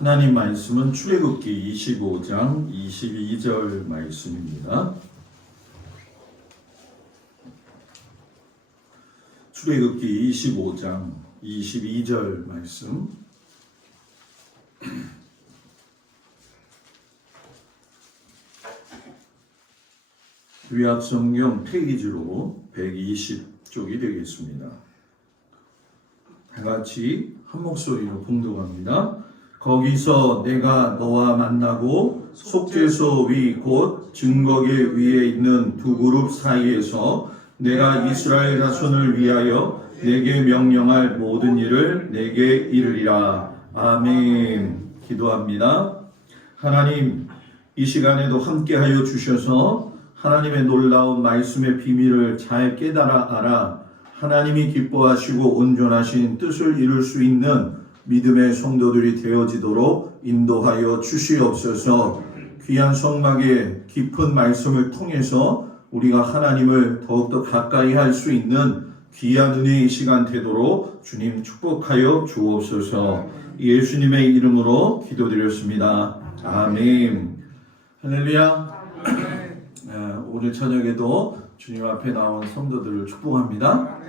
하나님 말씀은 출애굽기 25장 22절 말씀입니다. 출애굽기 25장 22절 말씀. 위압성경 페이지로 120쪽이 되겠습니다. 다같이 한 목소리로 봉독합니다. 거기서 내가 너와 만나고 속죄소 위 곧 증거계 위에 있는 두 그룹 사이에서 내가 이스라엘 자손을 위하여 내게 명령할 모든 일을 내게 이르리라. 아멘. 기도합니다. 하나님, 이 시간에도 함께하여 주셔서 하나님의 놀라운 말씀의 비밀을 잘 깨달아 알아 하나님이 기뻐하시고 온전하신 뜻을 이룰 수 있는 믿음의 성도들이 되어지도록 인도하여 주시옵소서. 귀한 성막의 깊은 말씀을 통해서 우리가 하나님을 더욱더 가까이 할 수 있는 귀한 은혜의 시간 되도록 주님 축복하여 주옵소서. 예수님의 이름으로 기도드렸습니다. 아멘. 할렐루야. 오늘 저녁에도 주님 앞에 나온 성도들을 축복합니다.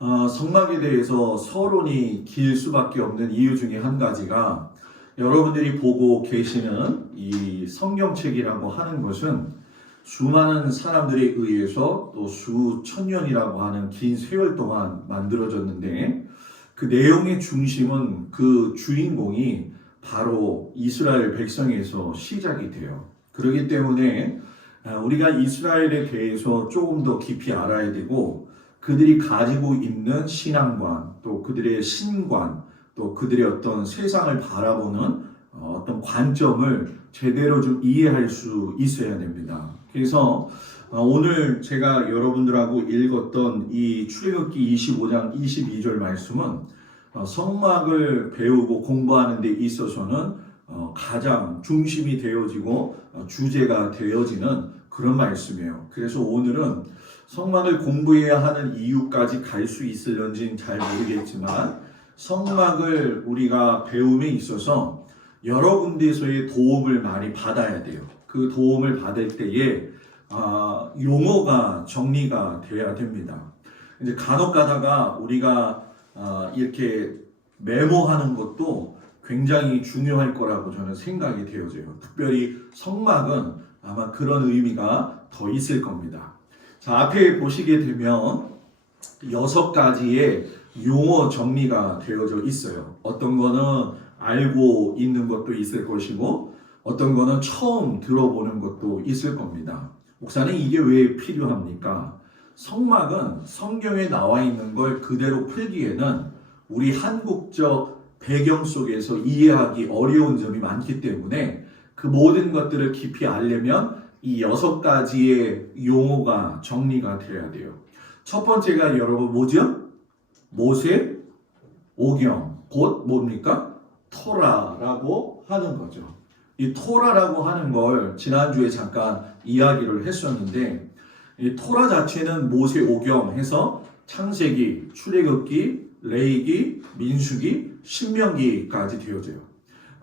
성막에 대해서 서론이 길 수밖에 없는 이유 중에 한 가지가 여러분들이 보고 계시는 이 성경책이라고 하는 것은 수많은 사람들에 의해서 또 수천 년이라고 하는 긴 세월 동안 만들어졌는데 그 내용의 중심은 그 주인공이 바로 이스라엘 백성에서 시작이 돼요. 그렇기 때문에 우리가 이스라엘에 대해서 조금 더 깊이 알아야 되고 그들이 가지고 있는 신앙관, 또 그들의 신관, 또 그들의 어떤 세상을 바라보는 어떤 관점을 제대로 좀 이해할 수 있어야 됩니다. 그래서 오늘 제가 여러분들하고 읽었던 이 출애굽기 25장 22절 말씀은 성막을 배우고 공부하는 데 있어서는 가장 중심이 되어지고 주제가 되어지는 그런 말씀이에요. 그래서 오늘은 성막을 공부해야 하는 이유까지 갈 수 있을런지는 잘 모르겠지만 성막을 우리가 배움에 있어서 여러 군데서의 도움을 많이 받아야 돼요. 그 도움을 받을 때에 용어가 정리가 돼야 됩니다. 이제 간혹 가다가 우리가 이렇게 메모하는 것도 굉장히 중요할 거라고 저는 생각이 되어져요. 특별히 성막은 아마 그런 의미가 더 있을 겁니다. 자, 앞에 보시게 되면 6가지의 용어 정리가 되어져 있어요. 어떤 거는 알고 있는 것도 있을 것이고 어떤 거는 처음 들어보는 것도 있을 겁니다. 목사님, 이게 왜 필요합니까? 성막은 성경에 나와 있는 걸 그대로 풀기에는 우리 한국적 배경 속에서 이해하기 어려운 점이 많기 때문에 그 모든 것들을 깊이 알려면 이 6가지의 용어가 정리가 돼야 돼요. 첫 번째가 여러분 뭐죠? 모세 오경, 곧 뭡니까? 토라라고 하는 거죠. 이 토라라고 하는 걸 지난주에 잠깐 이야기를 했었는데 이 토라 자체는 모세 오경 해서 창세기, 출애굽기, 레위기, 민수기, 신명기까지 되어져요.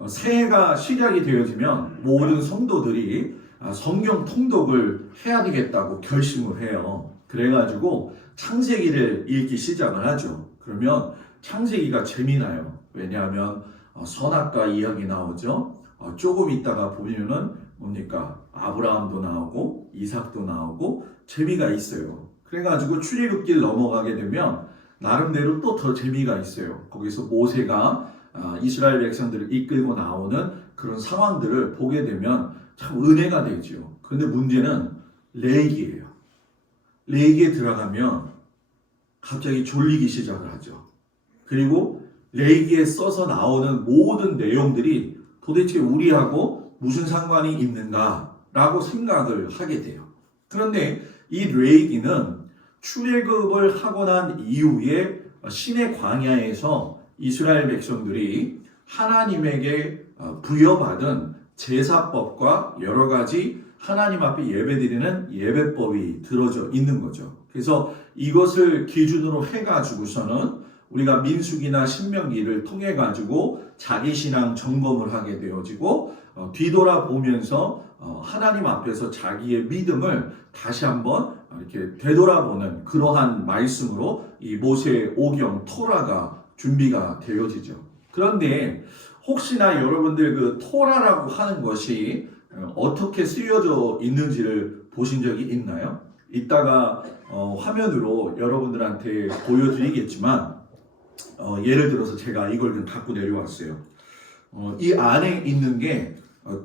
새해가 시작이 되어지면 모든 성도들이 성경 통독을 해야 되겠다고 결심을 해요. 그래가지고 창세기를 읽기 시작을 하죠. 그러면 창세기가 재미나요. 왜냐하면 선악과 이야기 나오죠. 조금 있다가 보면은 뭡니까? 아브라함도 나오고 이삭도 나오고 재미가 있어요. 그래가지고 출애굽기를 넘어가게 되면 나름대로 또 더 재미가 있어요. 거기서 모세가 이스라엘 백성들을 이끌고 나오는 그런 상황들을 보게 되면 참 은혜가 되죠. 그런데 문제는 레위기예요. 레위기에 들어가면 갑자기 졸리기 시작을 하죠. 그리고 레위기에 써서 나오는 모든 내용들이 도대체 우리하고 무슨 상관이 있는가라고 생각을 하게 돼요. 그런데 이 레위기는 출애굽을 하고 난 이후에 시내 광야에서 이스라엘 백성들이 하나님에게 부여받은 제사법과 여러 가지 하나님 앞에 예배드리는 예배법이 들어져 있는 거죠. 그래서 이것을 기준으로 해가지고서는 우리가 민수기나 신명기를 통해 가지고 자기 신앙 점검을 하게 되어지고 뒤돌아보면서 하나님 앞에서 자기의 믿음을 다시 한번 이렇게 되돌아보는 그러한 말씀으로 이 모세 오경 토라가 준비가 되어지죠. 그런데 혹시나 여러분들 그 토라라고 하는 것이 어떻게 쓰여져 있는지를 보신 적이 있나요? 이따가 화면으로 여러분들한테 보여드리겠지만 예를 들어서 제가 이걸 좀 갖고 내려왔어요. 이 안에 있는 게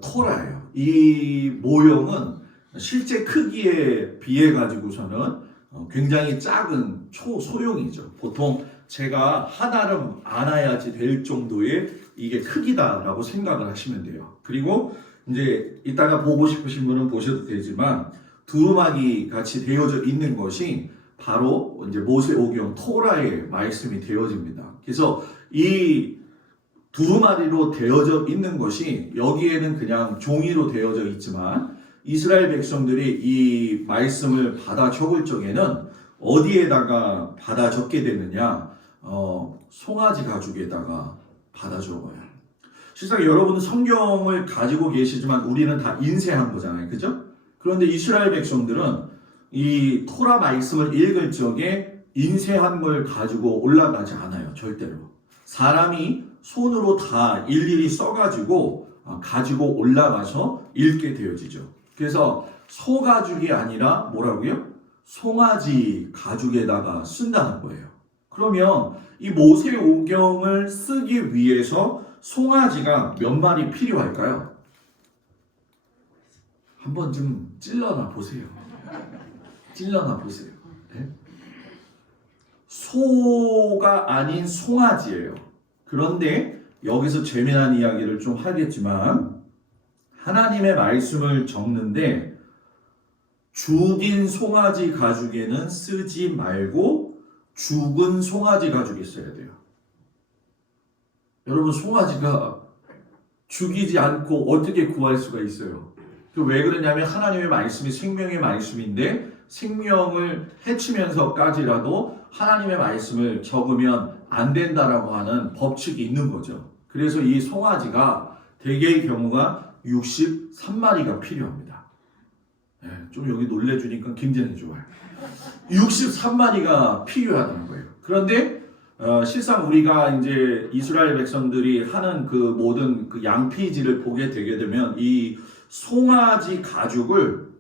토라예요. 이 모형은 실제 크기에 비해 가지고서는 굉장히 작은 초소형이죠. 보통 제가 한아름 안아야지 될 정도의 이게 크기다라고 생각을 하시면 돼요. 그리고 이제 이따가 보고 싶으신 분은 보셔도 되지만 두루마기 같이 되어져 있는 것이 바로 이제 모세오경 토라의 말씀이 되어집니다. 그래서 이 두루마리로 되어져 있는 것이 여기에는 그냥 종이로 되어져 있지만 이스라엘 백성들이 이 말씀을 받아 적을 적에는 어디에다가 받아 적게 되느냐? 송아지 가죽에다가 받아 적어요. 실상 여러분은 성경을 가지고 계시지만 우리는 다 인쇄한 거잖아요. 그죠? 그런데 이스라엘 백성들은 이 토라 말씀을 읽을 적에 인쇄한 걸 가지고 올라가지 않아요. 절대로. 사람이 손으로 다 일일이 써가지고 가지고 올라가서 읽게 되어지죠. 그래서 소가죽이 아니라 뭐라고요? 송아지 가죽에다가 쓴다는 거예요. 그러면 이 모세오경을 쓰기 위해서 송아지가 몇 마리 필요할까요? 한번 좀 찔러나 보세요. 찔러나 보세요. 네? 소가 아닌 송아지예요. 그런데 여기서 재미난 이야기를 좀 하겠지만 하나님의 말씀을 적는데 죽인 송아지 가죽에는 쓰지 말고 죽은 송아지 가죽에 써야 돼요. 여러분, 송아지가 죽이지 않고 어떻게 구할 수가 있어요? 왜 그러냐면 하나님의 말씀이 생명의 말씀인데 생명을 해치면서까지라도 하나님의 말씀을 적으면 안 된다라고 하는 법칙이 있는 거죠. 그래서 이 송아지가 대개의 경우가 63마리가 필요합니다. 네, 좀 여기 놀래주니까 굉장히 좋아요. 63마리가 필요하다는 거예요. 그런데 실상 우리가 이제 이스라엘 백성들이 하는 그 모든 그 양피지를 보게 되게 되면 이 송아지 가죽을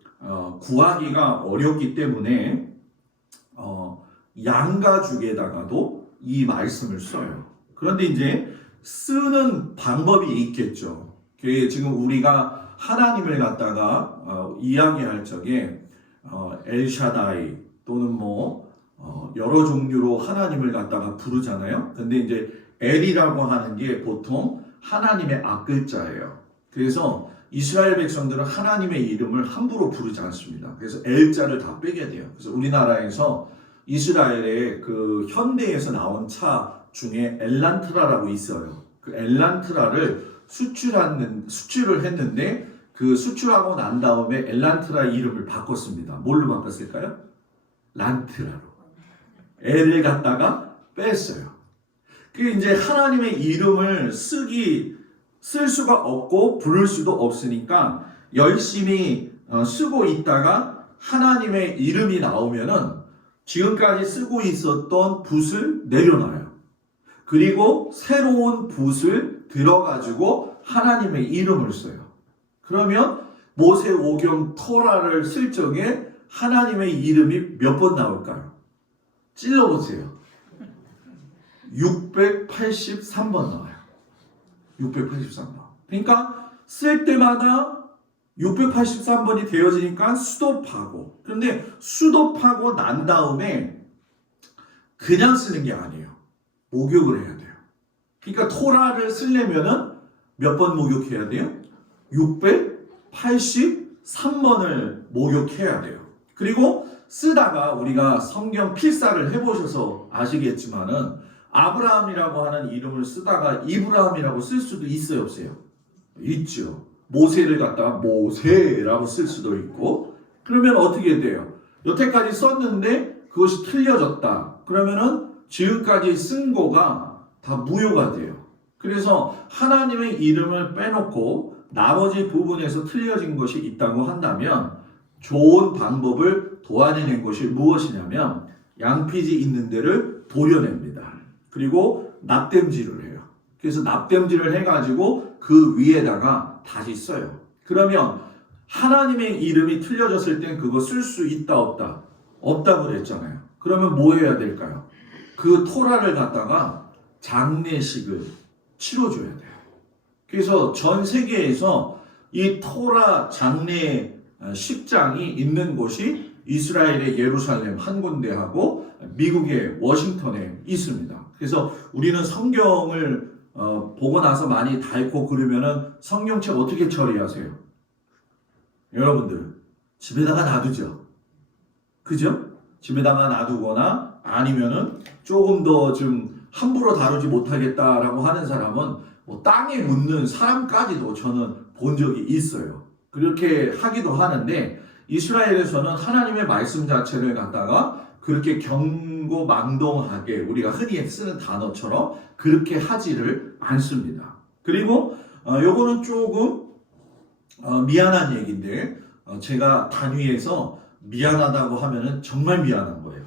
구하기가 어렵기 때문에 양가죽에다가도 이 말씀을 써요. 그런데 이제 쓰는 방법이 있겠죠. 지금 우리가 하나님을 갖다가 이야기할 적에 엘샤다이 또는 여러 종류로 하나님을 갖다가 부르잖아요. 근데 이제 엘이라고 하는 게 보통 하나님의 앞글자예요. 그래서 이스라엘 백성들은 하나님의 이름을 함부로 부르지 않습니다. 그래서 엘자를 다 빼게 돼요. 그래서 우리나라에서 이스라엘의 그 현대에서 나온 차 중에 엘란트라라고 있어요. 그 엘란트라를 수출을 했는데 그 수출하고 난 다음에 엘란트라 이름을 바꿨습니다. 뭘로 바꿨을까요? 란트라로. 엘을 갖다가 뺐어요. 그게 이제 하나님의 이름을 쓸 수가 없고 부를 수도 없으니까 열심히 쓰고 있다가 하나님의 이름이 나오면은 지금까지 쓰고 있었던 붓을 내려놔요. 그리고 새로운 붓을 들어가지고 하나님의 이름을 써요. 그러면 모세오경 토라를 쓸 적에 하나님의 이름이 몇 번 나올까요? 찔러보세요. 683번 나와요. 683번. 그러니까 쓸 때마다 683번이 되어지니까 수도하고, 그런데 수도하고 난 다음에 그냥 쓰는 게 아니에요. 목욕을 해야 돼요. 그러니까 토라를 쓰려면은 몇 번 목욕해야 돼요? 683번을 목욕해야 돼요. 그리고 쓰다가 우리가 성경 필사를 해보셔서 아시겠지만은 아브라함이라고 하는 이름을 쓰다가 이브라함이라고 쓸 수도 있어요, 없어요? 있죠. 모세를 갖다가 모세라고 쓸 수도 있고. 그러면 어떻게 돼요? 여태까지 썼는데 그것이 틀려졌다. 그러면은 지금까지 쓴 거가 다 무효가 돼요. 그래서 하나님의 이름을 빼놓고 나머지 부분에서 틀려진 것이 있다고 한다면 좋은 방법을 도안해낸 것이 무엇이냐면 양피지 있는 데를 도려냅니다. 그리고 납땜질을 해요. 그래서 납땜질을 해가지고 그 위에다가 다시 써요. 그러면 하나님의 이름이 틀려졌을 땐 그거 쓸 수 있다 없다? 없다고 그랬잖아요. 그러면 뭐 해야 될까요? 그 토라를 갖다가 장례식을 치러줘야 돼요. 그래서 전 세계에서 이 토라 장례 10장이 있는 곳이 이스라엘의 예루살렘 한 군데하고 미국의 워싱턴에 있습니다. 그래서 우리는 성경을 보고 나서 많이 닳고 그러면은 성경책 어떻게 처리하세요? 여러분들 집에다가 놔두죠. 그죠? 집에다가 놔두거나 아니면은 조금 더 좀 함부로 다루지 못하겠다라고 하는 사람은 뭐 땅에 묻는 사람까지도 저는 본 적이 있어요. 그렇게 하기도 하는데 이스라엘에서는 하나님의 말씀 자체를 갖다가 그렇게 경고망동하게 우리가 흔히 쓰는 단어처럼 그렇게 하지를 않습니다. 그리고 요거는 조금 미안한 얘기인데 제가 단위에서 미안하다고 하면은 정말 미안한 거예요.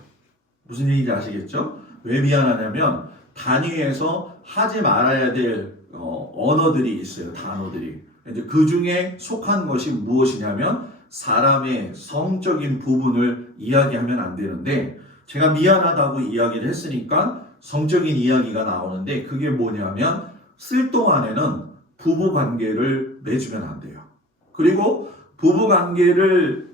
무슨 얘기인지 아시겠죠? 왜 미안하냐면 단위에서 하지 말아야 될 언어들이 있어요. 단어들이. 이제 그 중에 속한 것이 무엇이냐면 사람의 성적인 부분을 이야기하면 안 되는데 제가 미안하다고 이야기를 했으니까 성적인 이야기가 나오는데 그게 뭐냐면 쓸 동안에는 부부관계를 맺으면 안 돼요. 그리고 부부관계를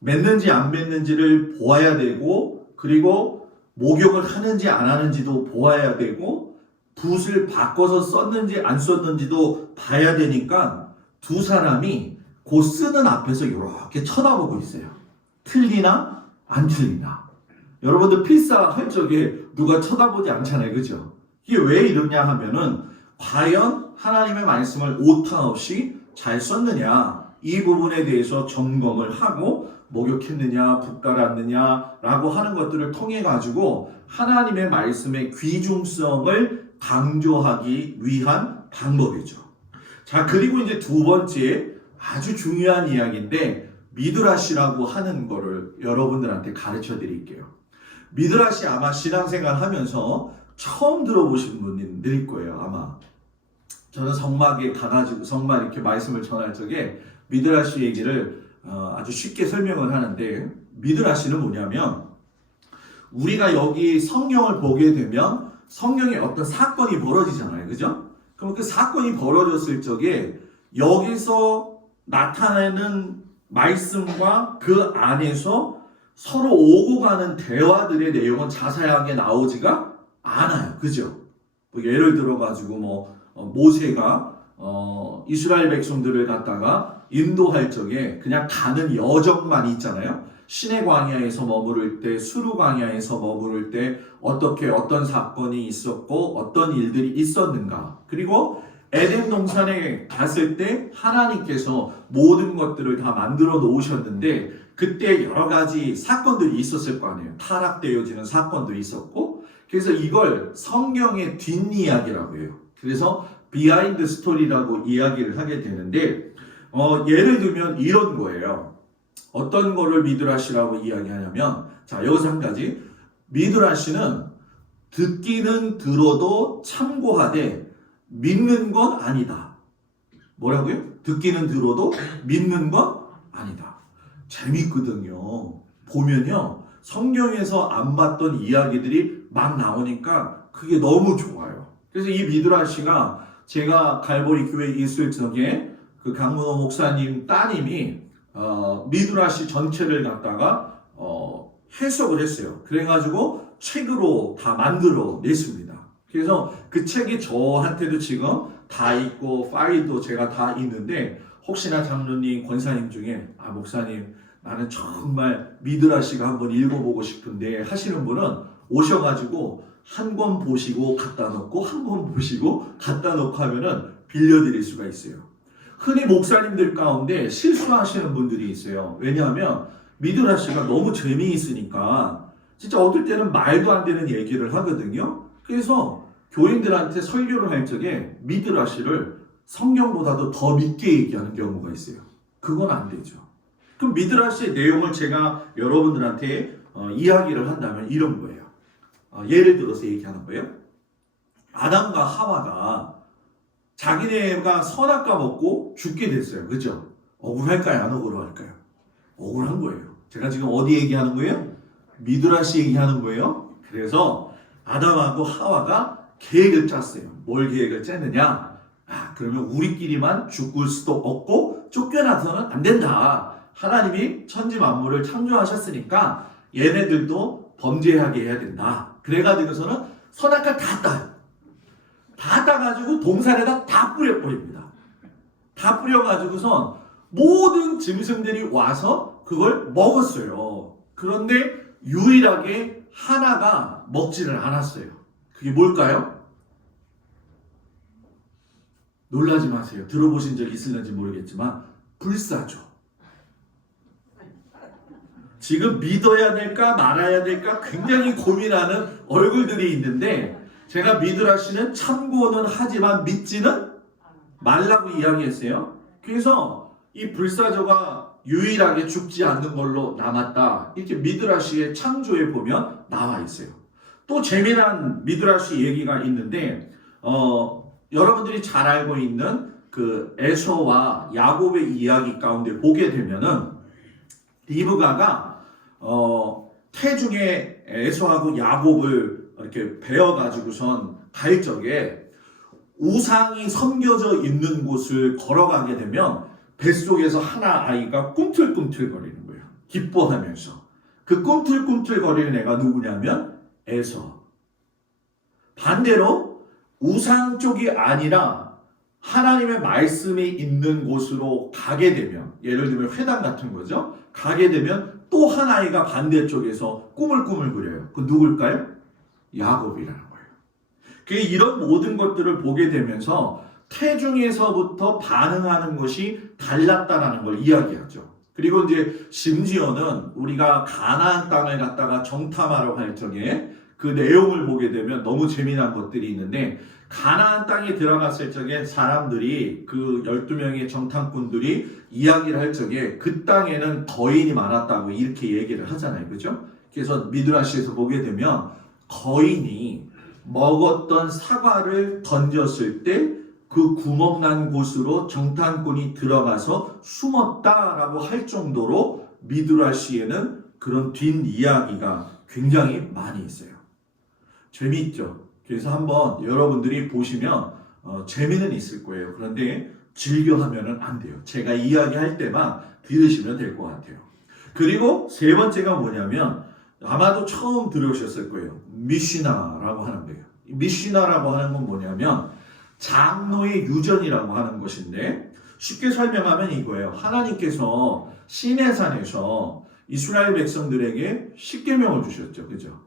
맺는지 안 맺는지를 보아야 되고 그리고 목욕을 하는지 안 하는지도 보아야 되고 붓을 바꿔서 썼는지 안 썼는지도 봐야 되니까 두 사람이 그 쓰는 앞에서 이렇게 쳐다보고 있어요. 틀리나 안 틀리나. 여러분들 필사 할 적에 누가 쳐다보지 않잖아요. 그죠? 이게 왜 이러냐 하면은 과연 하나님의 말씀을 오타 없이 잘 썼느냐 이 부분에 대해서 점검을 하고 목욕했느냐 붓 갈았느냐라고 하는 것들을 통해 가지고 하나님의 말씀의 귀중성을 강조하기 위한 방법이죠. 자, 그리고 이제 두 번째 아주 중요한 이야기인데 미드라시라고 하는 거를 여러분들한테 가르쳐 드릴게요. 미드라시 아마 신앙생활 하면서 처음 들어보신 분들일 거예요. 아마 저는 성막에 가가지고 성막 이렇게 말씀을 전할 적에 미드라시 얘기를 아주 쉽게 설명을 하는데 미드라시는 뭐냐면 우리가 여기 성경을 보게 되면 성경에 어떤 사건이 벌어지잖아요. 그죠? 그럼 그 사건이 벌어졌을 적에 여기서 나타내는 말씀과 그 안에서 서로 오고 가는 대화들의 내용은 자세하게 나오지가 않아요. 그죠? 뭐 예를 들어 가지고 모세가 이스라엘 백성들을 갖다가 인도할 적에 그냥 가는 여정만 있잖아요. 시내 광야에서 머무를 때, 수르 광야에서 머무를 때 어떻게 어떤 사건이 있었고 어떤 일들이 있었는가. 그리고 에덴 동산에 갔을 때 하나님께서 모든 것들을 다 만들어 놓으셨는데 그때 여러 가지 사건들이 있었을 거 아니에요. 타락되어지는 사건도 있었고 그래서 이걸 성경의 뒷이야기라고 해요. 그래서 비하인드 스토리라고 이야기를 하게 되는데 예를 들면 이런 거예요. 어떤 거를 미드라시라고 이야기하냐면 자 여기서 한 가지 미드라시는 듣기는 들어도 참고하되 믿는 건 아니다. 뭐라고요? 듣기는 들어도 믿는 건 아니다. 재밌거든요. 보면요 성경에서 안 봤던 이야기들이 막 나오니까 그게 너무 좋아요. 그래서 이 미드라시가 제가 갈보리 교회에 있을 적에 그 강문호 목사님 따님이 미드라시 전체를 갖다가 해석을 했어요. 그래가지고 책으로 다 만들어 냈습니다. 그래서 그 책이 저한테도 지금 다 있고 파일도 제가 다 있는데 혹시나 장로님, 권사님 중에 목사님 나는 정말 미드라시가 한번 읽어보고 싶은데 하시는 분은 오셔가지고 한 권 보시고 갖다 놓고 한 권 보시고 갖다 놓고 하면은 빌려드릴 수가 있어요. 흔히 목사님들 가운데 실수하시는 분들이 있어요. 왜냐하면 미드라시가 너무 재미있으니까 진짜 어떨 때는 말도 안 되는 얘기를 하거든요. 그래서 교인들한테 설교를 할 적에 미드라시를 성경보다도 더 믿게 얘기하는 경우가 있어요. 그건 안 되죠. 그럼 미드라시의 내용을 제가 여러분들한테 이야기를 한다면 이런 거예요. 예를 들어서 얘기하는 거예요. 아담과 하와가 자기네가 선악과 먹고 죽게 됐어요. 그죠? 억울할까요? 안 억울할까요? 억울한 거예요. 제가 지금 어디 얘기하는 거예요? 미드라시 얘기하는 거예요. 그래서 아담하고 하와가 계획을 짰어요. 뭘 계획을 짰느냐? 그러면 우리끼리만 죽을 수도 없고 쫓겨나서는 안 된다. 하나님이 천지 만물을 창조하셨으니까 얘네들도 범죄하게 해야 된다. 그래가지고서는 선악과를 다 따요. 다 따가지고 동산에다 다 뿌려버립니다. 다 뿌려가지고선 모든 짐승들이 와서 그걸 먹었어요. 그런데 유일하게 하나가 먹지를 않았어요. 그게 뭘까요? 놀라지 마세요. 들어보신 적 있을는지 모르겠지만 불사조. 지금 믿어야 될까 말아야 될까 굉장히 고민하는 얼굴들이 있는데 제가 미드라시는 참고는 하지만 믿지는 말라고 이야기했어요. 그래서 이 불사조가 유일하게 죽지 않는 걸로 남았다. 이렇게 미드라시의 창조에 보면 나와 있어요. 또 재미난 미드라시 얘기가 있는데 여러분들이 잘 알고 있는 그 에서와 야곱의 이야기 가운데 보게 되면은 리브가가 태중에 에서하고 야곱을 이렇게 베어가지고선 갈 적에 우상이 섬겨져 있는 곳을 걸어가게 되면 뱃속에서 하나 아이가 꿈틀꿈틀거리는 거예요. 기뻐하면서. 그 꿈틀꿈틀거리는 애가 누구냐면 에서. 반대로 우상 쪽이 아니라 하나님의 말씀이 있는 곳으로 가게 되면, 예를 들면 회당 같은 거죠. 가게 되면 또 한 아이가 반대쪽에서 꿈을 그려요. 그 누굴까요? 야곱이라는 거예요. 이런 모든 것들을 보게 되면서 태중에서부터 반응하는 것이 달랐다라는 걸 이야기하죠. 그리고 이제 심지어는 우리가 가나안 땅을 갖다가 정탐하러 갈 적에 그 내용을 보게 되면 너무 재미난 것들이 있는데 가나안 땅에 들어갔을 적에 사람들이 그 12명의 정탐꾼들이 이야기를 할 적에 그 땅에는 거인이 많았다고 이렇게 얘기를 하잖아요. 그죠? 그래서 미드라시에서 보게 되면 거인이 먹었던 사과를 던졌을 때 그 구멍난 곳으로 정탐꾼이 들어가서 숨었다라고 할 정도로 미드라시에는 그런 뒷이야기가 굉장히 많이 있어요. 재미있죠? 그래서 한번 여러분들이 보시면 재미는 있을 거예요. 그런데 즐겨하면 안 돼요. 제가 이야기할 때만 들으시면 될 것 같아요. 그리고 세 번째가 뭐냐면 아마도 처음 들으셨을 거예요. 미시나라고 하는 거예요. 미시나라고 하는 건 뭐냐면 장로의 유전이라고 하는 것인데 쉽게 설명하면 이거예요. 하나님께서 시내산에서 이스라엘 백성들에게 십계명을 주셨죠. 그죠?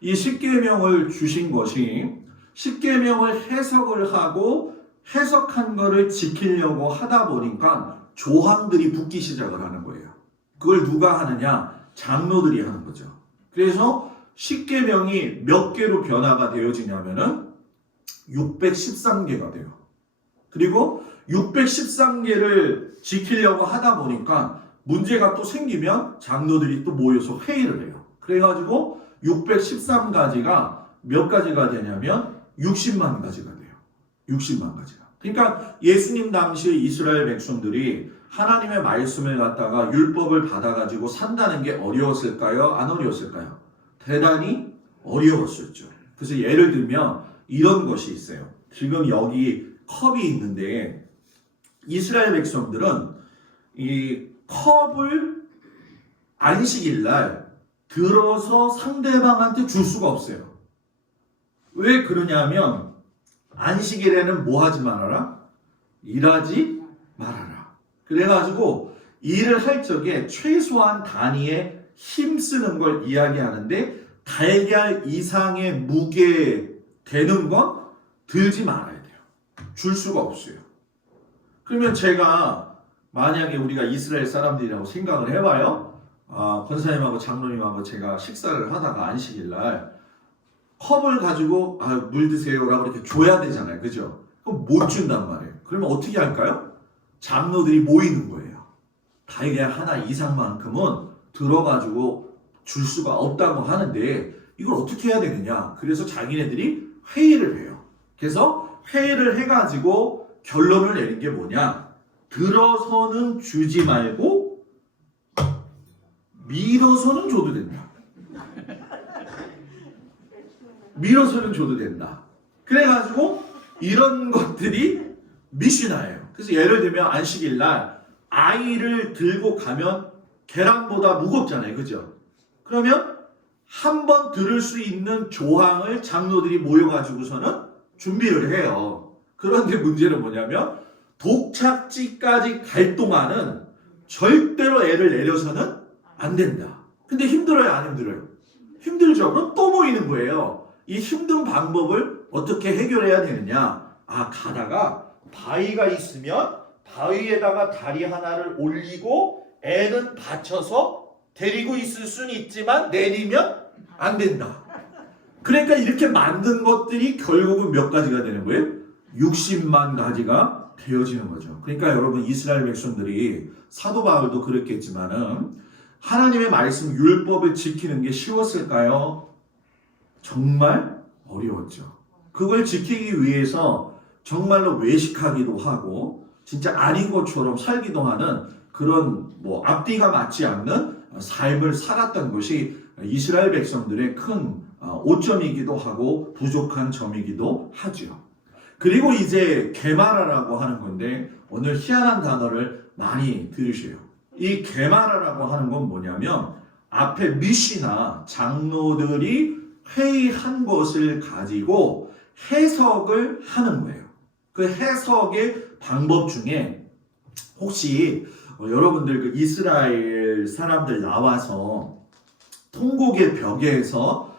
이 십계명을 주신 것이 십계명을 해석을 하고 해석한 거를 지키려고 하다 보니까 조항들이 붙기 시작을 하는 거예요. 그걸 누가 하느냐? 장로들이 하는 거죠. 그래서 십계명이 몇 개로 변화가 되어지냐면은 613개가 돼요. 그리고 613개를 지키려고 하다 보니까 문제가 또 생기면 장로들이 또 모여서 회의를 해요. 그래가지고 613가지가 몇 가지가 되냐면 60만 가지가 돼요. 60만 가지가. 그러니까 예수님 당시 이스라엘 백성들이 하나님의 말씀을 갖다가 율법을 받아가지고 산다는 게 어려웠을까요? 안 어려웠을까요? 대단히 어려웠었죠. 그래서 예를 들면 이런 것이 있어요. 지금 여기 컵이 있는데 이스라엘 백성들은 이 컵을 안식일날 들어서 상대방한테 줄 수가 없어요. 왜 그러냐면 안식일에는 뭐 하지 말아라? 일하지 말아라. 그래가지고 일을 할 적에 최소한 단위에 힘쓰는 걸 이야기하는데 달걀 이상의 무게 되는 건 들지 말아야 돼요. 줄 수가 없어요. 그러면 제가 만약에 우리가 이스라엘 사람들이라고 생각을 해봐요. 권사님하고 장로님하고 제가 식사를 하다가 안식일날 컵을 가지고 물 드세요라고 이렇게 줘야 되잖아요. 그죠? 그럼 못 준단 말이에요. 그러면 어떻게 할까요? 장로들이 모이는 거예요. 다이게 하나 이상만큼은 들어가지고 줄 수가 없다고 하는데 이걸 어떻게 해야 되느냐? 그래서 자기네들이 회의를 해요. 그래서 회의를 해가지고 결론을 내린 게 뭐냐? 들어서는 주지 말고 밀어서는 줘도 된다. 밀어서는 줘도 된다. 그래가지고 이런 것들이 미시나예요. 그래서 예를 들면 안식일날 아이를 들고 가면 계란보다 무겁잖아요. 그죠? 그러면 한 번 들을 수 있는 조항을 장로들이 모여가지고서는 준비를 해요. 그런데 문제는 뭐냐면 독착지까지 갈 동안은 절대로 애를 내려서는 안 된다. 근데 힘들어요? 안 힘들어요? 힘들죠. 그럼 또 모이는 거예요. 이 힘든 방법을 어떻게 해결해야 되느냐? 가다가 바위가 있으면 바위에다가 다리 하나를 올리고 애는 받쳐서 데리고 있을 수는 있지만 내리면 안 된다. 그러니까 이렇게 만든 것들이 결국은 몇 가지가 되는 거예요? 60만 가지가 되어지는 거죠. 그러니까 여러분 이스라엘 백성들이 사도 바울도 그랬겠지만은 하나님의 말씀 율법을 지키는 게 쉬웠을까요? 정말 어려웠죠. 그걸 지키기 위해서 정말로 외식하기도 하고 진짜 아닌 것처럼 살기도 하는 그런 앞뒤가 맞지 않는 삶을 살았던 것이 이스라엘 백성들의 큰 오점이기도 하고 부족한 점이기도 하죠. 그리고 이제 게마라라고 하는 건데 오늘 희한한 단어를 많이 들으셔요. 이 게마라라고 하는 건 뭐냐면 앞에 미시나 장로들이 회의한 것을 가지고 해석을 하는 거예요. 그 해석의 방법 중에 혹시 여러분들 그 이스라엘 사람들 나와서 통곡의 벽에서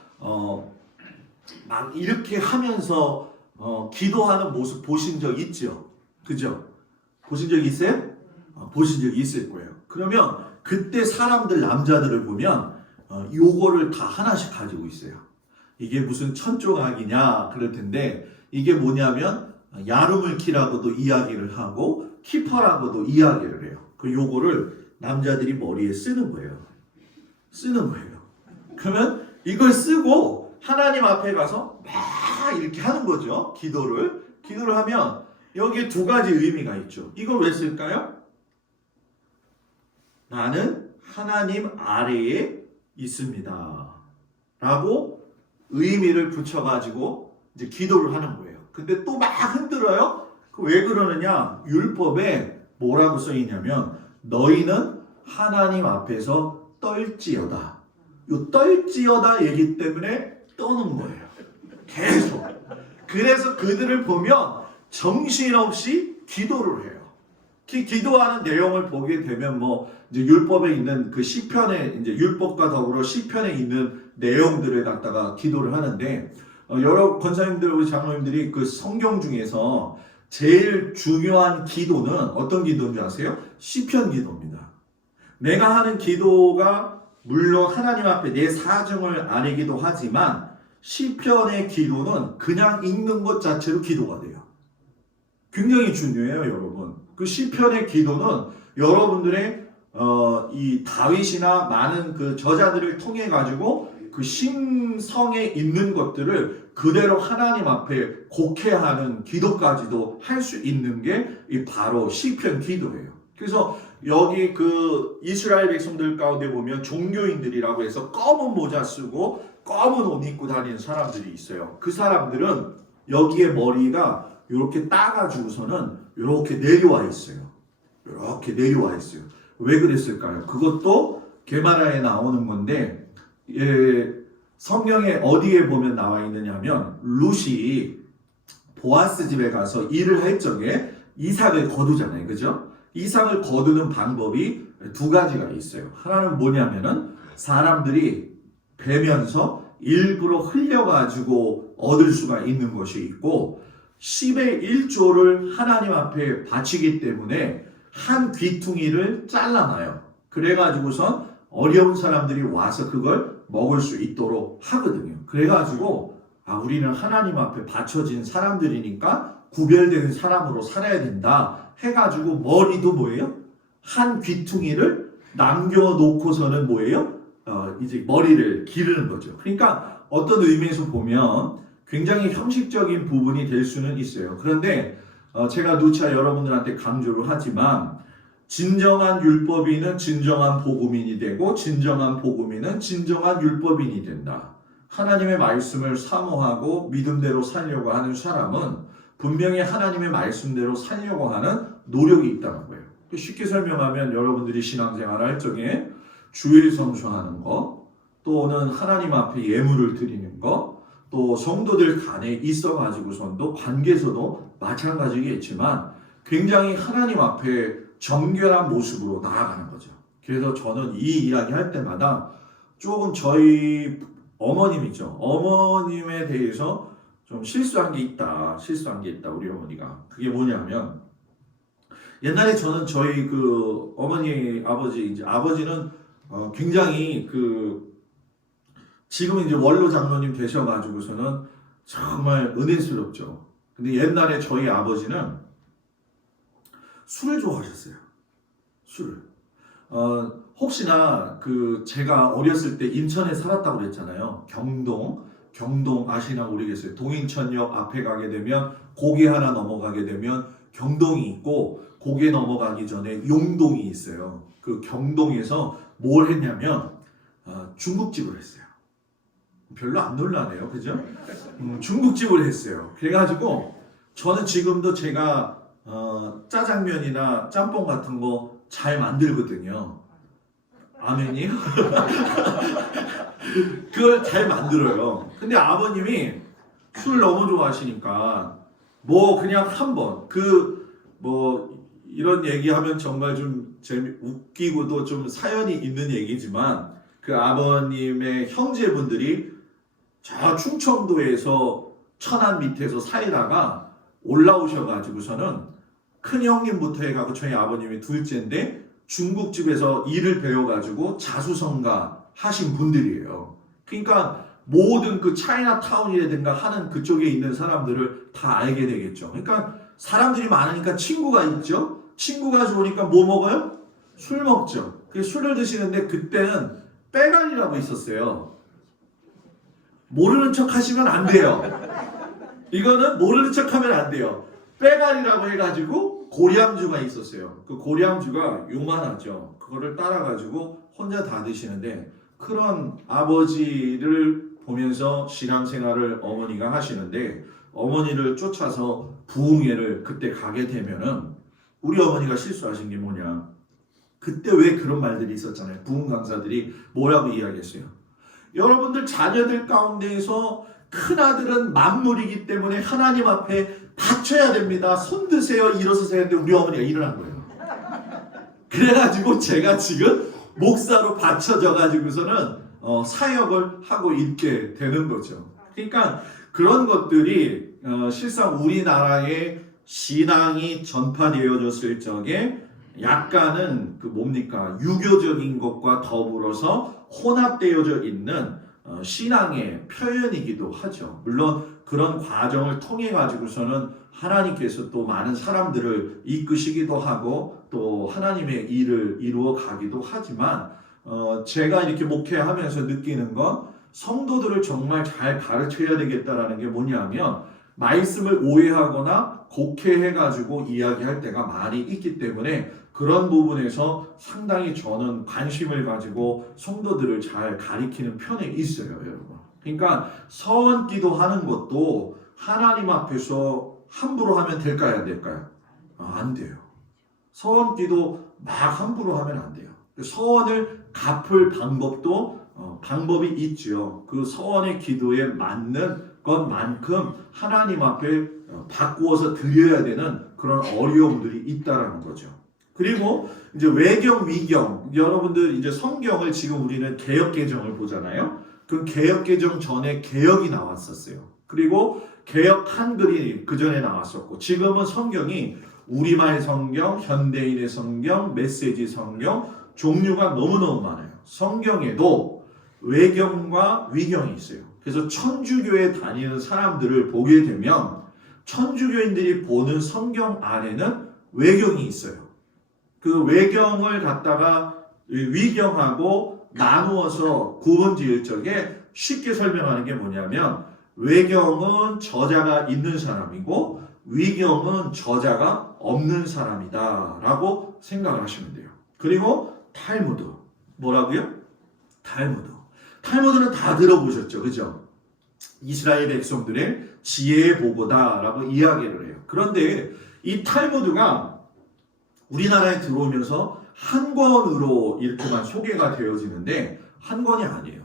막 이렇게 하면서 기도하는 모습 보신 적 있죠? 그죠? 보신 적 있어요? 보신 적 있을 거예요. 그러면 그때 사람들 남자들을 보면 요거를 다 하나씩 가지고 있어요. 이게 무슨 천조각이냐 그럴 텐데 이게 뭐냐면 야르물키라고도 이야기를 하고 키퍼라고도 이야기를 해요. 그 요거를 남자들이 머리에 쓰는 거예요. 쓰는 거예요. 그러면 이걸 쓰고 하나님 앞에 가서 막 이렇게 하는 거죠. 기도를 하면 여기에 두 가지 의미가 있죠. 이걸 왜 쓸까요? 나는 하나님 아래에 있습니다. 라고 의미를 붙여가지고 이제 기도를 하는 거예요. 근데 또 막 흔들어요? 왜 그러느냐? 율법에 뭐라고 써있냐면 너희는 하나님 앞에서 떨지어다. 이 떨지어다 얘기 때문에 떠는 거예요. 계속. 그래서 그들을 보면 정신없이 기도를 해요. 기도하는 내용을 보게 되면 이제 율법에 있는 그 시편에 이제 율법과 더불어 시편에 있는 내용들을 갖다가 기도를 하는데 여러 권사님들 우리 장로님들이 그 성경 중에서 제일 중요한 기도는 어떤 기도인지 아세요? 시편 기도입니다. 내가 하는 기도가 물론 하나님 앞에 내 사정을 아뢰기도 하지만 시편의 기도는 그냥 읽는 것 자체로 기도가 돼요. 굉장히 중요해요, 여러분. 그 시편의 기도는 여러분들의 이 다윗이나 많은 그 저자들을 통해 가지고 그 심성에 있는 것들을 그대로 하나님 앞에 곡해하는 기도까지도 할 수 있는 게 바로 시편 기도예요. 그래서 여기 그 이스라엘 백성들 가운데 보면 종교인들이라고 해서 검은 모자 쓰고 검은 옷 입고 다니는 사람들이 있어요. 그 사람들은 여기에 머리가 이렇게 따가지고서는 이렇게 내려와 있어요. 이렇게 내려와 있어요. 왜 그랬을까요? 그것도 게마라에 나오는 건데 성경에 어디에 보면 나와 있느냐면 룻이 보아스 집에 가서 일을 할 적에 이삭을 거두잖아요. 그죠? 이삭을 거두는 방법이 두 가지가 있어요. 하나는 뭐냐면은 사람들이 베면서 일부러 흘려가지고 얻을 수가 있는 것이 있고 10의 1조를 하나님 앞에 바치기 때문에 한 귀퉁이를 잘라놔요. 그래가지고선 어려운 사람들이 와서 그걸 먹을 수 있도록 하거든요. 그래가지고 우리는 하나님 앞에 바쳐진 사람들이니까 구별된 사람으로 살아야 된다 해가지고 머리도 뭐예요? 한 귀퉁이를 남겨놓고서는 뭐예요? 이제 머리를 기르는 거죠. 그러니까 어떤 의미에서 보면 굉장히 형식적인 부분이 될 수는 있어요. 그런데 제가 누차 여러분들한테 강조를 하지만 진정한 율법인은 진정한 복음인이 되고 진정한 복음인은 진정한 율법인이 된다. 하나님의 말씀을 사모하고 믿음대로 살려고 하는 사람은 분명히 하나님의 말씀대로 살려고 하는 노력이 있다는 거예요. 쉽게 설명하면 여러분들이 신앙생활 할 적에 주일 성수하는 거, 또는 하나님 앞에 예물을 드리는 거, 또 성도들 간에 있어가지고선도 관계에서도 마찬가지겠지만 굉장히 하나님 앞에 정결한 모습으로 나아가는 거죠. 그래서 저는 이 이야기 할 때마다 조금 저희 어머님이죠. 어머님에 대해서 좀 실수한 게 있다, 우리 어머니가. 그게 뭐냐면, 옛날에 저는 저희 그 어머니, 아버지는 굉장히 지금은 이제 원로 장로님 되셔가지고서는 정말 은혜스럽죠. 근데 옛날에 저희 아버지는 술을 좋아하셨어요. 술을. 혹시나 제가 어렸을 때 인천에 살았다고 그랬잖아요. 경동 아시나 모르겠어요. 동인천역 앞에 가게 되면 고개 하나 넘어가게 되면 경동이 있고, 고개 넘어가기 전에 용동이 있어요. 그 경동에서 뭘 했냐면 중국집을 했어요. 별로 안 놀라네요, 그죠? 중국집을 했어요. 그래가지고 저는 지금도 제가 짜장면이나 짬뽕 같은 거 잘 만들거든요. 아멘이요? 그걸 잘 만들어요. 근데 아버님이 술 너무 좋아하시니까 그냥 한번 이런 얘기하면 정말 좀 웃기고도 좀 사연이 있는 얘기지만, 그 아버님의 형제분들이 저 충청도에서 천안 밑에서 살다가 올라오셔가지고서는 큰 형님부터 해가지고 저희 아버님이 둘째인데 중국집에서 일을 배워가지고 자수성가 하신 분들이에요. 그러니까 모든 그 차이나타운이라든가 하는 그쪽에 있는 사람들을 다 알게 되겠죠. 그러니까 사람들이 많으니까 친구가 있죠. 친구가 좋으니까 뭐 먹어요? 술 먹죠. 그 술을 드시는데 그때는 빼갈이라고 있었어요. 모르는 척 하시면 안 돼요. 이거는 모르는 척 하면 안 돼요. 빼갈이라고 해가지고 고량주가 있었어요. 그 고량주가 요만하죠. 그거를 따라가지고 혼자 다 드시는데, 그런 아버지를 보면서 신앙생활을 어머니가 하시는데, 어머니를 쫓아서 부흥회를 그때 가게 되면은 우리 어머니가 실수하신 게 뭐냐, 그때 왜 그런 말들이 있었잖아요. 부흥 강사들이 뭐라고 이야기했어요. 여러분들 자녀들 가운데에서 큰아들은 만물이기 때문에 하나님 앞에 바쳐야 됩니다. 손 드세요, 일어서세요 했는데 우리 어머니가 일어난 거예요. 그래가지고 제가 지금 목사로 바쳐져 가지고서는 사역을 하고 있게 되는 거죠. 그러니까 그런 것들이 실상 우리나라의 신앙이 전파되어졌을 적에 약간은 유교적인 것과 더불어서 혼합되어져 있는 신앙의 표현이기도 하죠. 물론 그런 과정을 통해 가지고서는 하나님께서 또 많은 사람들을 이끄시기도 하고 또 하나님의 일을 이루어 가기도 하지만, 제가 이렇게 목회하면서 느끼는 건 성도들을 정말 잘 가르쳐야 되겠다라는 게 뭐냐면, 말씀을 오해하거나 곡해해가지고 이야기할 때가 많이 있기 때문에 그런 부분에서 상당히 저는 관심을 가지고 성도들을 잘 가리키는 편에 있어요, 여러분. 그러니까 서원 기도하는 것도 하나님 앞에서 함부로 하면 될까요, 안 될까요? 안 돼요. 서원 기도 막 함부로 하면 안 돼요. 서원을 갚을 방법도 방법이 있죠. 그 서원의 기도에 맞는 것만큼 하나님 앞에 바꾸어서 드려야 되는 그런 어려움들이 있다라는 거죠. 그리고 이제 외경, 위경, 여러분들 이제 성경을 지금 우리는 개역개정을 보잖아요. 그 개역개정 전에 개역이 나왔었어요. 그리고 개역 한글이 그 전에 나왔었고, 지금은 성경이 우리말 성경, 현대인의 성경, 메시지 성경 종류가 너무너무 많아요. 성경에도 외경과 위경이 있어요. 그래서 천주교에 다니는 사람들을 보게 되면 천주교인들이 보는 성경 안에는 외경이 있어요. 그 외경을 갖다가 위경하고 나누어서 구분 지을 적에 쉽게 설명하는 게 뭐냐면 외경은 저자가 있는 사람이고 위경은 저자가 없는 사람이다 라고 생각을 하시면 돼요. 그리고 탈무드. 뭐라고요? 탈무드는 다 들어보셨죠? 그죠? 이스라엘 백성들의 지혜의 보고다 라고 이야기를 해요. 그런데 이 탈무드가 우리나라에 들어오면서 한 권으로 이렇게만 소개가 되어지는데 한 권이 아니에요.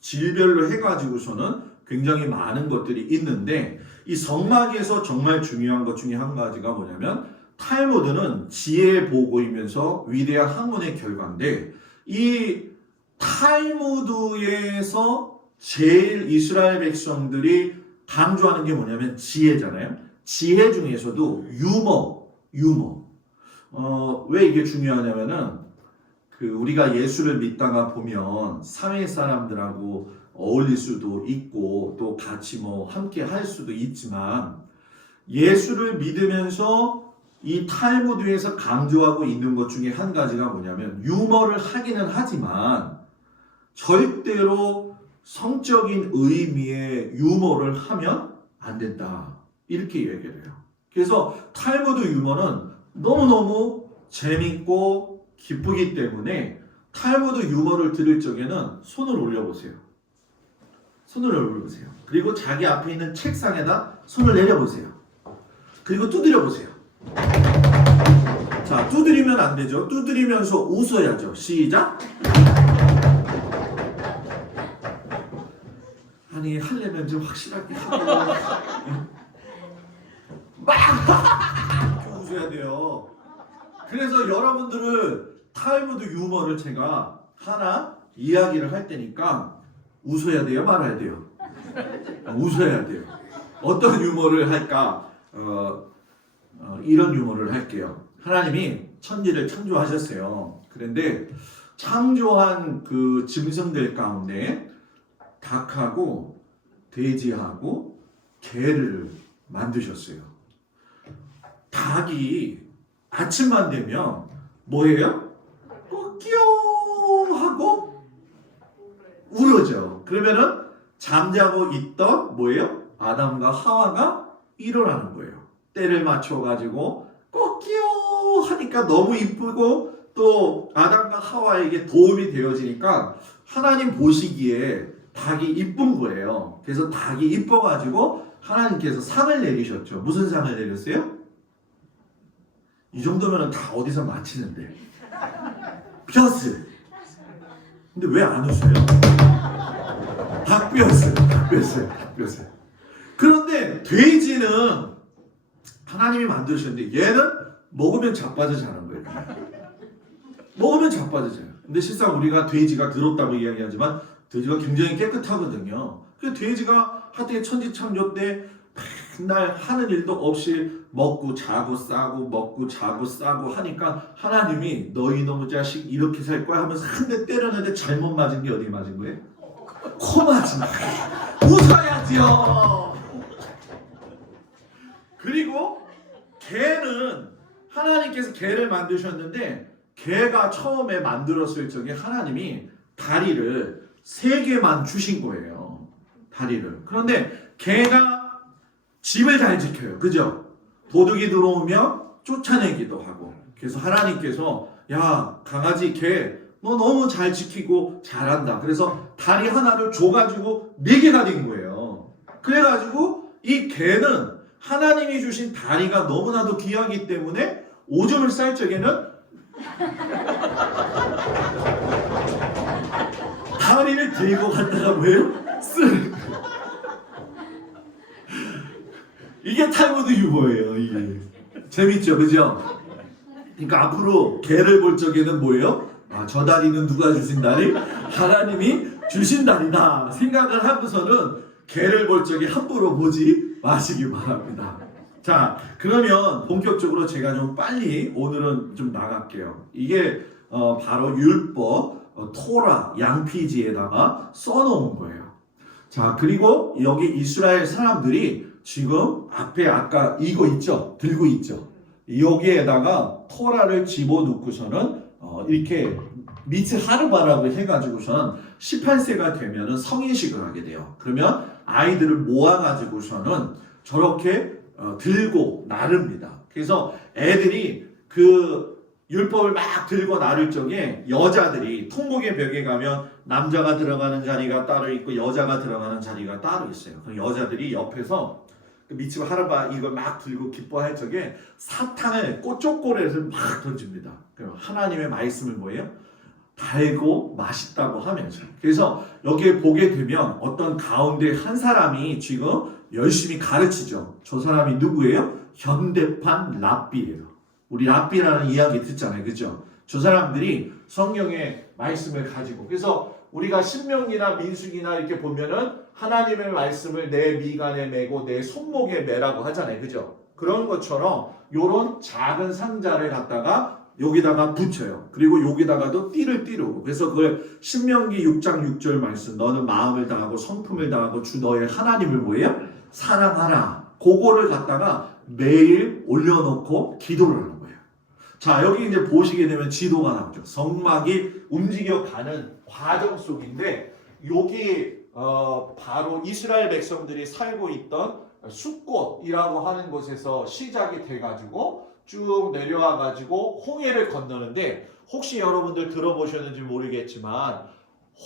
질별로 해가지고서는 굉장히 많은 것들이 있는데 이 성막에서 정말 중요한 것 중에 한 가지가 뭐냐면 탈무드는 지혜의 보고이면서 위대한 학문의 결과인데 이 탈무드에서 제일 이스라엘 백성들이 강조하는 게 뭐냐면 지혜잖아요. 지혜 중에서도 유머. 왜 이게 중요하냐면은 우리가 예수를 믿다가 보면 사회 사람들하고 어울릴 수도 있고 또 같이 함께 할 수도 있지만 예수를 믿으면서 이 탈무드에서 강조하고 있는 것 중에 한 가지가 뭐냐면 유머를 하기는 하지만 절대로 성적인 의미의 유머를 하면 안 된다. 이렇게 얘기를 해요. 그래서 탈무드 유머는 너무너무 재밌고 기쁘기 때문에 탈무드 유머를 들을 적에는 손을 올려보세요. 그리고 자기 앞에 있는 책상에다 손을 내려보세요. 그리고 두드려보세요. 자, 두드리면 안 되죠. 두드리면서 웃어야죠. 시작. 아니, 하려면 좀 확실하게 하고 막 웃어야 돼요. 그래서 여러분들은 탈무드 유머를 제가 하나 이야기를 할 테니까 웃어야 돼요? 말아야 돼요? 웃어야 돼요. 어떤 유머를 할까? 이런 유머를 할게요. 하나님이 천지를 창조하셨어요. 그런데 창조한 그 짐승들 가운데 닭하고 돼지하고 개를 만드셨어요. 닭이 아침만 되면 뭐예요? 끼용 하고 울어져. 그러면은 잠자고 있던 뭐예요? 아담과 하와가 일어나는 거예요. 때를 맞춰가지고 끼용 하니까 너무 이쁘고 또 아담과 하와에게 도움이 되어지니까 하나님 보시기에 닭이 이쁜 거예요. 그래서 닭이 이뻐가지고 하나님께서 상을 내리셨죠. 무슨 상을 내렸어요? 이 정도면 다 어디서 맞히는데. 뼈스. 근데 왜 안 웃어요? 닭뼈스. 그런데 돼지는 하나님이 만드셨는데 얘는 먹으면 자빠져 자는 거예요. 먹으면 자빠져져요. 근데 실상 우리가 돼지가 더럽다고 이야기하지만 돼지가 굉장히 깨끗하거든요. 그 돼지가 하여튼 천지창조 때 맨날 하는 일도 없이 먹고 자고 싸고 먹고 자고 싸고 하니까 하나님이 너희 놈의 자식 이렇게 살 거야 하면서 한 대 때렸는데 잘못 맞은 게 어디 맞은 거예요? 코 맞은 거예요. 웃어야지요. 그리고 개는 하나님께서 개를 만드셨는데 개가 처음에 만들었을 적에 하나님이 다리를 3개만 주신 거예요. 다리를. 그런데 개가 집을 잘 지켜요. 그죠? 도둑이 들어오면 쫓아내기도 하고. 그래서 하나님께서 야 강아지 개 너 너무 잘 지키고 잘한다. 그래서 다리 하나를 줘가지고 4개가 된 거예요. 그래가지고 이 개는 하나님이 주신 다리가 너무나도 귀하기 때문에 오줌을 쌀 적에는 다리를 들고 갔다가 뭐예요? 쓰. 이게 탈무드 유머예요. 이게 재밌죠, 그죠? 그러니까 앞으로 개를 볼 적에는 뭐예요? 저 다리는 누가 주신 다리? 하나님이 주신 다리다 생각을 하고서는 개를 볼 적에 함부로 보지 마시기 바랍니다. 자, 그러면 본격적으로 제가 좀 빨리 오늘은 좀 나갈게요. 이게 바로 율법 토라 양피지에다가 써놓은 거예요. 자, 그리고 여기 이스라엘 사람들이 지금 앞에 아까 이거 있죠? 들고 있죠? 여기에다가 토라를 집어넣고서는 이렇게 미츠하르바라고 해가지고서는 18세가 되면은 성인식을 하게 돼요. 그러면 아이들을 모아가지고서는 저렇게 들고 나릅니다. 그래서 애들이 그 율법을 막 들고 나를 적에 여자들이 통곡의 벽에 가면 남자가 들어가는 자리가 따로 있고 여자가 들어가는 자리가 따로 있어요. 그럼 여자들이 옆에서 미츠바 하르바 이걸 막 들고 기뻐할 적에 사탕을 꽃초콜릿을 막 던집니다. 그럼 하나님의 말씀을 뭐예요? 달고 맛있다고 하면서. 그래서 여기에 보게 되면 어떤 가운데 한 사람이 지금 열심히 가르치죠. 저 사람이 누구예요? 현대판 랍비예요. 우리 랍비라는 이야기 듣잖아요. 그죠? 저 사람들이 성경의 말씀을 가지고, 그래서 우리가 신명기나 민수기나 이렇게 보면은 하나님의 말씀을 내 미간에 메고 내 손목에 메라고 하잖아요. 그죠? 그런 것처럼 요런 작은 상자를 갖다가 여기다가 붙여요. 그리고 여기다가도 띠를 띠르고. 그래서 그걸 신명기 6장 6절 말씀, 너는 마음을 다하고 성품을 다하고 주 너의 하나님을 뭐예요? 사랑하라. 그거를 갖다가 매일 올려놓고 기도를 하는 거예요. 자, 여기 이제 보시게 되면 지도가 나오죠. 성막이 움직여가는 과정 속인데, 여기 바로 이스라엘 백성들이 살고 있던 숫곳이라고 하는 곳에서 시작이 돼가지고 쭉 내려와가지고 홍해를 건너는데, 혹시 여러분들 들어보셨는지 모르겠지만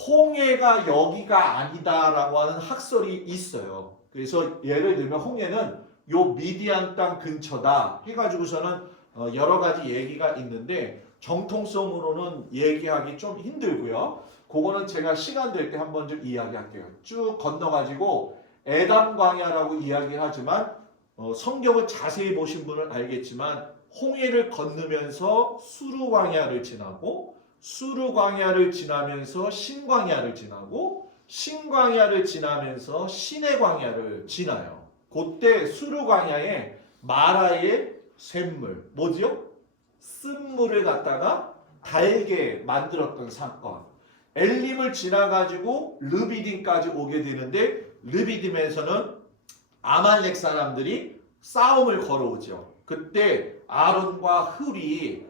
홍해가 여기가 아니다라고 하는 학설이 있어요. 그래서 예를 들면 홍해는 요 미디안 땅 근처다 해가지고서는 여러 가지 얘기가 있는데 정통성으로는 얘기하기 좀 힘들고요. 그거는 제가 시간 될 때 한번 좀 이야기할게요. 쭉 건너가지고 에담 광야라고 이야기하지만 성경을 자세히 보신 분은 알겠지만 홍해를 건너면서 수르 광야를 지나고 수르 광야를 지나면서 신광야를 지나고 신광야를 지나면서 시내 광야를 지나요. 그때 수르 광야에 마라의 샘물, 뭐지요? 쓴물을 갖다가 달게 만들었던 사건. 엘림을 지나가지고 르비딤까지 오게 되는데, 르비딤에서는 아말렉 사람들이 싸움을 걸어오죠. 그때 아론과 훌이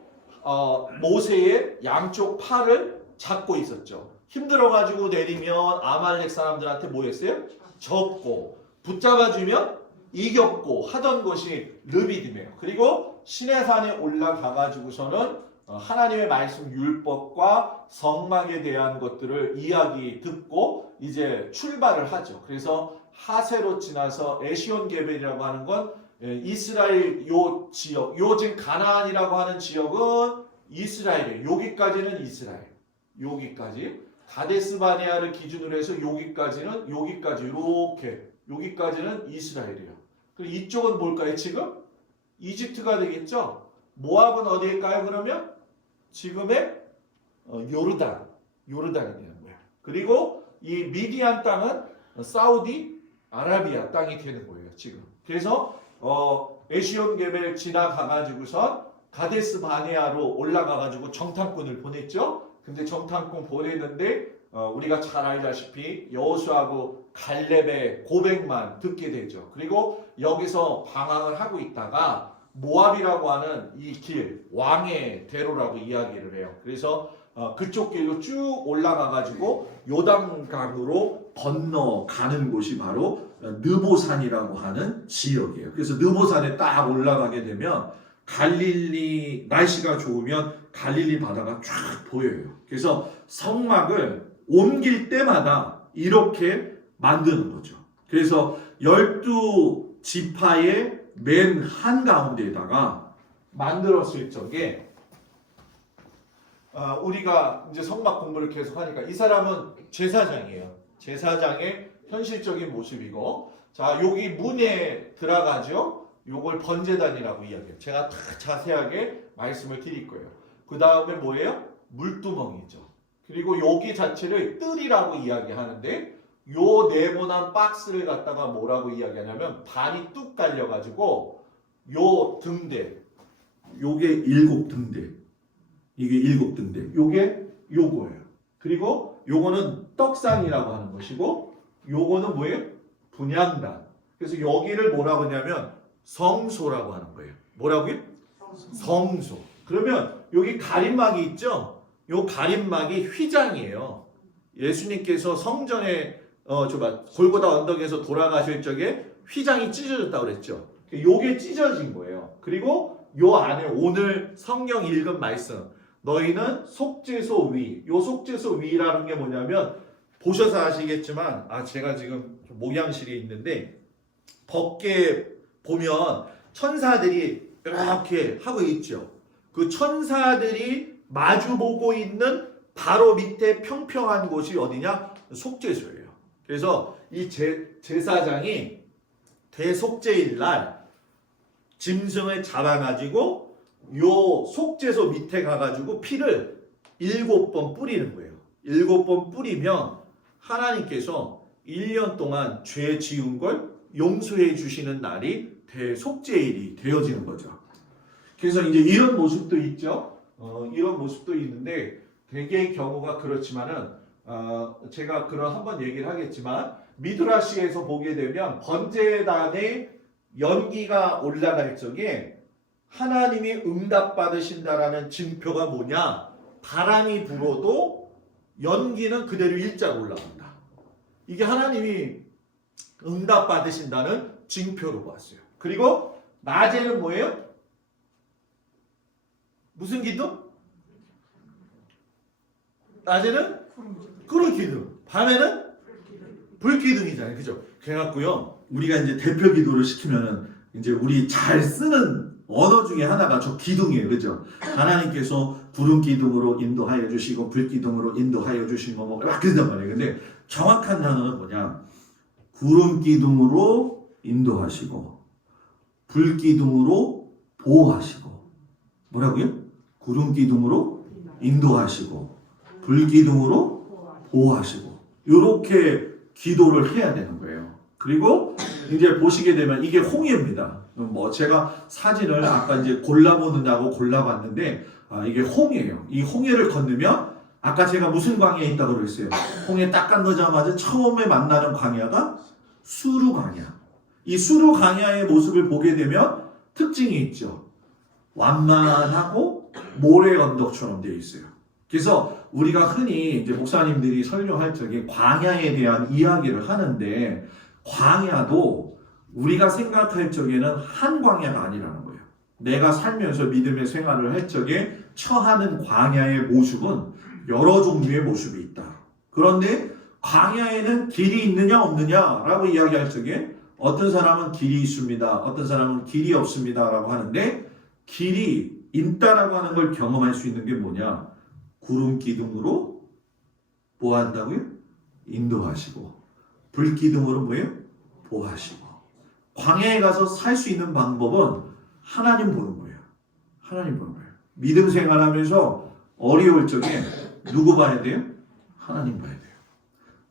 모세의 양쪽 팔을 잡고 있었죠. 힘들어가지고 내리면 아말렉 사람들한테 뭐 했어요? 졌고, 붙잡아주면 이겼고 하던 곳이 르비딤이에요. 그리고 시내산에 올라가가지고서는 하나님의 말씀 율법과 성막에 대한 것들을 이야기 듣고 이제 출발을 하죠. 그래서 하세로 지나서 에시온 게벨이라고 하는 건 이스라엘 요 지역, 요즘 가나안이라고 하는 지역은 이스라엘이에요. 여기까지는 이스라엘. 여기까지 가데스 바네아를 기준으로 해서 여기까지는 여기까지 이렇게 여기까지는 이스라엘이에요. 그리고 이쪽은 뭘까요? 지금 이집트가 되겠죠. 모압은 어디일까요? 그러면 지금의 요르단이 되는 거예요. 그리고 이 미디안 땅은 사우디 아라비아 땅이 되는 거예요. 지금. 그래서 에시온 게벨 지나가가지고선 가데스 바네아로 올라가가지고 정탐꾼을 보냈죠. 근데 정탐꾼 보냈는데 우리가 잘 알다시피 여호수아하고 갈렙의 고백만 듣게 되죠. 그리고 여기서 방황을 하고 있다가 모압이라고 하는 이 길, 왕의 대로라고 이야기를 해요. 그래서 그쪽 길로 쭉 올라가가지고 요단강으로 건너가는 곳이 바로 느보산이라고 하는 지역이에요. 그래서 느보산에 딱 올라가게 되면 갈릴리, 날씨가 좋으면 갈릴리 바다가 쫙 보여요. 그래서 성막을 옮길 때마다 이렇게 만드는 거죠. 그래서 12지파의 맨 한가운데에다가 만들었을 적에 우리가 이제 성막 공부를 계속 하니까 이 사람은 제사장이에요. 제사장의 현실적인 모습이고, 자, 여기 문에 들어가죠. 요걸 번제단이라고 이야기해요. 제가 다 자세하게 말씀을 드릴 거예요. 그 다음에 뭐예요? 물두멍이죠. 그리고 여기 자체를 뜰이라고 이야기하는데, 요 네모난 박스를 갖다가 뭐라고 이야기하냐면 반이 뚝 깔려가지고 요 등대, 요게 7등대, 이게 7등대, 요게 요거예요. 그리고 요거는 떡상이라고 하는 것이고 요거는 뭐예요? 분향단. 그래서 여기를 뭐라고 하냐면 성소라고 하는 거예요. 뭐라고요? 성소. 그러면 여기 가림막이 있죠? 요 가림막이 휘장이에요. 예수님께서 성전에 골고다 언덕에서 돌아가실 적에 휘장이 찢어졌다고 그랬죠. 요게 찢어진 거예요. 그리고 요 안에 오늘 성경 읽은 말씀 너희는 속죄소 위. 요 속죄소 위라는 게 뭐냐면 보셔서 아시겠지만 제가 지금 목양실에 있는데 밖에 보면 천사들이 이렇게 하고 있죠. 그 천사들이 마주보고 있는 바로 밑에 평평한 곳이 어디냐? 속죄소예요. 그래서 이 제사장이 대속죄일 날 짐승을 잡아가지고 요 속죄소 밑에 가가지고 피를 7번 뿌리는 거예요. 7번 뿌리면 하나님께서 1년 동안 죄 지은 걸 용서해 주시는 날이 대속죄일이 되어지는 거죠. 그래서 이제 이런 모습도 있죠. 이런 모습도 있는데 대개의 경우가 그렇지만은 제가 그런 한번 얘기를 하겠지만 미드라시에서 보게 되면 번제단에 연기가 올라갈 적에 하나님이 응답받으신다라는 징표가 뭐냐? 바람이 불어도 연기는 그대로 일자로 올라간다. 이게 하나님이 응답받으신다는 징표로 봤어요. 그리고 낮에는 뭐예요? 무슨 기둥? 낮에는 끓을 기둥, 밤에는 불 기둥이잖아요, 그죠? 그래갖고요, 우리가 이제 대표 기도를 시키면은 이제 우리 잘 쓰는 언어 중에 하나가 저 기둥이에요, 그죠? 하나님께서 구름 기둥으로 인도하여 주시고 불 기둥으로 인도하여 주시고 뭐 막 그런단 말이에요. 근데 정확한 단어는 뭐냐? 구름 기둥으로 인도하시고 불 기둥으로 보호하시고 뭐라고요? 구름 기둥으로 인도하시고 불 기둥으로 보호하시고 이렇게 기도를 해야 되는 거예요. 그리고 이제 보시게 되면 이게 홍해입니다. 뭐 제가 사진을 아까 이제 골라보느냐고 골라봤는데 이게 홍해예요. 이 홍해를 건너면 아까 제가 무슨 광야에 있다고 그랬어요? 홍해 딱 건너자마자 처음에 만나는 광야가 수르 광야. 이 수르 광야의 모습을 보게 되면 특징이 있죠. 완만하고 모래 언덕처럼 되어 있어요. 그래서 우리가 흔히 이제 목사님들이 설교할 적에 광야에 대한 이야기를 하는데 광야도 우리가 생각할 적에는 한 광야가 아니라는 거예요. 내가 살면서 믿음의 생활을 할 적에 처하는 광야의 모습은 여러 종류의 모습이 있다. 그런데 광야에는 길이 있느냐 없느냐라고 이야기할 적에 어떤 사람은 길이 있습니다. 어떤 사람은 길이 없습니다라고 하는데 길이 있다라고 하는 걸 경험할 수 있는 게 뭐냐? 구름 기둥으로 뭐 한다고요? 인도하시고 불 기둥으로 뭐예요? 보호하시고 광야에 가서 살 수 있는 방법은 하나님 보는 거예요. 하나님 보는 거예요. 믿음 생활하면서 어려울 적에 누구 봐야 돼요? 하나님 봐야 돼요.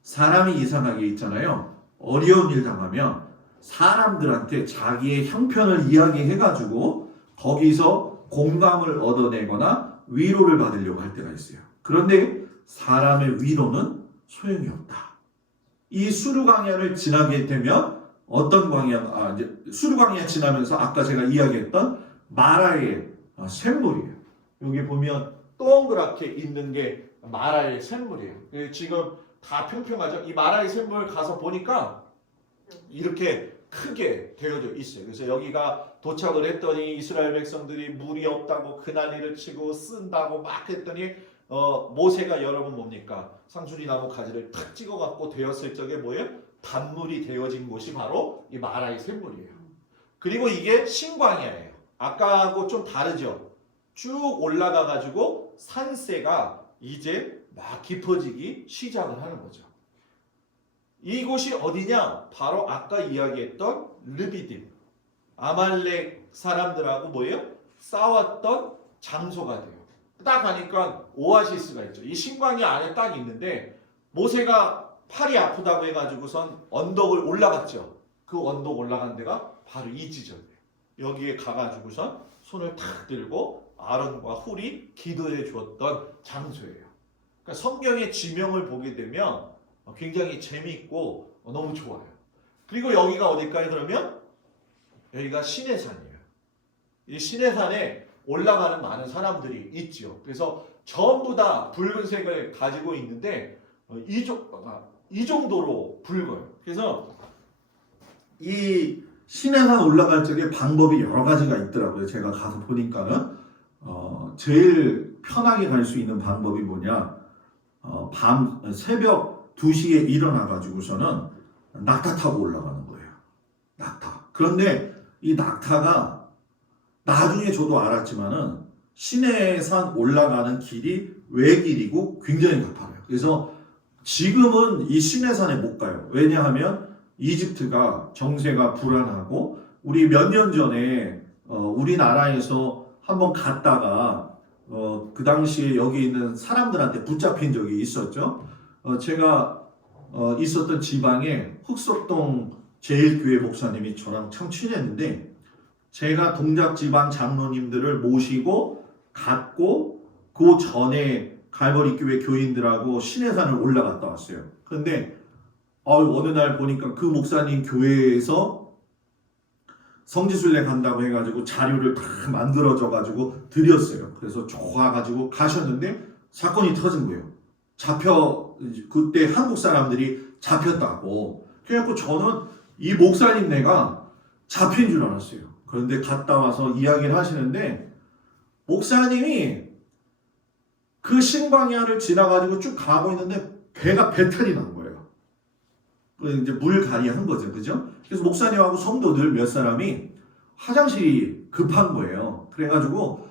사람이 이상하게 있잖아요. 어려운 일 당하면 사람들한테 자기의 형편을 이야기해가지고 거기서 공감을 얻어내거나 위로를 받으려고 할 때가 있어요. 그런데 사람의 위로는 소용이 없다. 이 수르 광야를 지나게 되면 어떤 광야, 이제 수르 광야 지나면서 아까 제가 이야기했던 마라의 샘물이에요. 여기 보면 동그랗게 있는 게 마라의 샘물이에요. 지금 다 평평하죠. 이 마라의 샘물 가서 보니까 이렇게 크게 되어져 있어요. 그래서 여기가 도착을 했더니 이스라엘 백성들이 물이 없다고 그난리를 치고 쓴다고 막 했더니 모세가 여러분 뭡니까? 상수리 나무 가지를 탁 찍어갖고 되었을 적에 뭐예요? 단물이 되어진 곳이 바로 이 마라의 샘물이에요. 그리고 이게 신광야예요. 아까하고 좀 다르죠. 쭉 올라가가지고 산세가 이제 막 깊어지기 시작을 하는 거죠. 이곳이 어디냐? 바로 아까 이야기했던 르비딤. 아말렉 사람들하고 뭐예요? 싸웠던 장소가 돼요. 딱 가니까 오아시스가 있죠. 이 신광야 안에 딱 있는데 모세가 팔이 아프다고 해가지고선 언덕을 올라갔죠. 그 언덕 올라간 데가 바로 이 지점이에요. 여기에 가가지고선 손을 탁 들고 아론과 훌이 기도해 주었던 장소예요. 그러니까 성경의 지명을 보게 되면 굉장히 재미있고 너무 좋아요. 그리고 여기가 어딜까요? 그러면 여기가 시내산이에요. 이 시내산에 올라가는 많은 사람들이 있죠. 그래서 전부 다 붉은색을 가지고 있는데 이 정도로 붉어요. 그래서 이 시내산 올라갈 적에 방법이 여러 가지가 있더라고요. 제가 가서 보니까는 제일 편하게 갈 수 있는 방법이 뭐냐, 새벽 2시에 일어나 가지고서는 낙타 타고 올라가는 거예요. 낙타. 그런데 이 낙타가 나중에 저도 알았지만은 시내산 올라가는 길이 외길이고 굉장히 가파라요. 그래서 지금은 이 시내산에 못 가요. 왜냐하면 이집트가 정세가 불안하고, 우리 몇 년 전에 우리나라에서 한번 갔다가 그 당시에 여기 있는 사람들한테 붙잡힌 적이 있었죠. 제가 있었던 지방에 흑석동 제일교회 목사님이 저랑 참 친했는데, 제가 동작지방 장로님들을 모시고 갔고, 그 전에 갈보리교회 교인들하고 시내산을 올라갔다 왔어요. 그런데 어느 날 보니까 그 목사님 교회에서 성지순례 간다고 해가지고 자료를 다 만들어줘가지고 드렸어요. 그래서 좋아가지고 가셨는데 사건이 터진 거예요. 그때 한국 사람들이 잡혔다고. 그래갖고 저는 이 목사님네가 잡힌 줄 알았어요. 그런데 갔다 와서 이야기를 하시는데, 목사님이 그 신광야를 지나가지고 쭉 가고 있는데 배가 배탈이 난 거예요. 그래서 이제 물갈이 한 거죠. 그죠? 그래서 목사님하고 성도들 몇 사람이 화장실이 급한 거예요. 그래가지고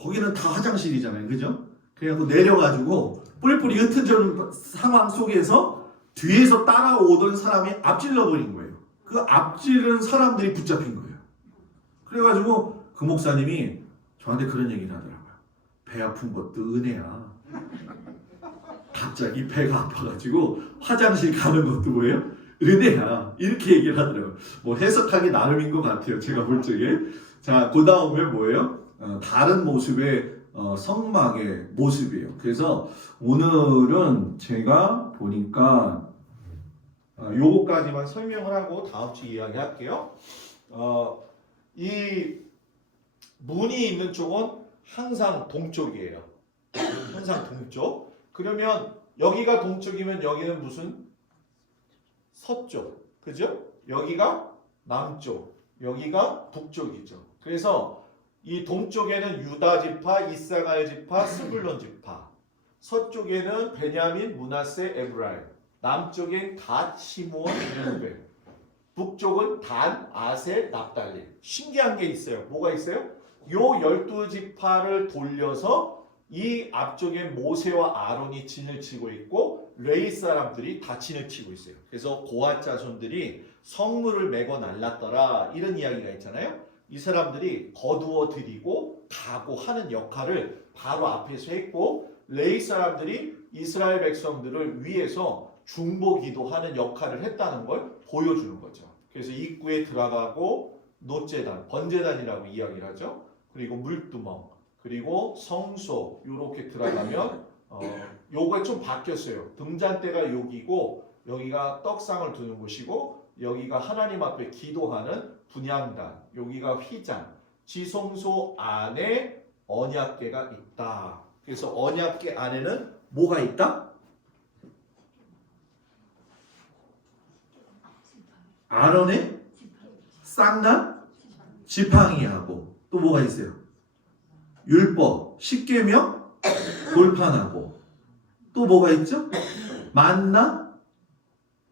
거기는 다 화장실이잖아요. 그죠? 그래갖고 내려가지고 뿔뿔이 흩어진 상황 속에서 뒤에서 따라오던 사람이 앞질러 버린 거예요. 그 앞지른 사람들이 붙잡힌 거예요. 그래가지고 그 목사님이 저한테 그런 얘기를 하더라고요. 배 아픈 것도 은혜야. 갑자기 배가 아파가지고 화장실 가는 것도 뭐예요? 은혜야. 이렇게 얘기를 하더라고요. 뭐 해석하기 나름인 것 같아요. 제가 볼 적에. 자, 그 다음에 뭐예요? 다른 모습의 성막의 모습이에요. 그래서 오늘은 제가 보니까 요거까지만 설명을 하고 다음 주 이야기할게요. 이 문이 있는 쪽은 항상 동쪽이에요. 항상 동쪽. 그러면 여기가 동쪽이면 여기는 무슨? 서쪽. 그죠? 여기가 남쪽. 여기가 북쪽이죠. 그래서 이 동쪽에는 유다 지파, 이사갈 지파, 스불론 지파. 서쪽에는 베냐민, 므낫세, 에브라임. 남쪽엔 갓, 시므온, 르벤. 북쪽은 단, 아셀, 납달리. 신기한 게 있어요. 뭐가 있어요? 요 12지파를 돌려서 이 앞쪽에 모세와 아론이 진을 치고 있고, 레위 사람들이 다 진을 치고 있어요. 그래서 고앗 자손들이 성물을 메고 날랐더라, 이런 이야기가 있잖아요. 이 사람들이 거두어 드리고 가고 하는 역할을 바로 앞에서 했고, 레위 사람들이 이스라엘 백성들을 위해서 중보기도하는 역할을 했다는 걸 보여주는 거죠. 그래서 입구에 들어가고 놋제단, 번제단이라고 이야기를 하죠. 그리고 물두멍, 그리고 성소, 이렇게 들어가면 요가 좀 바뀌었어요. 등잔대가 여기고, 여기가 떡상을 두는 곳이고, 여기가 하나님 앞에 기도하는 분향단, 여기가 휘장, 지성소 안에 언약궤가 있다. 그래서 언약궤 안에는 뭐가 있다? 아론의 쌍난 지팡이하고, 또 뭐가 있어요? 율법, 십계명 돌판하고, 또 뭐가 있죠? 만나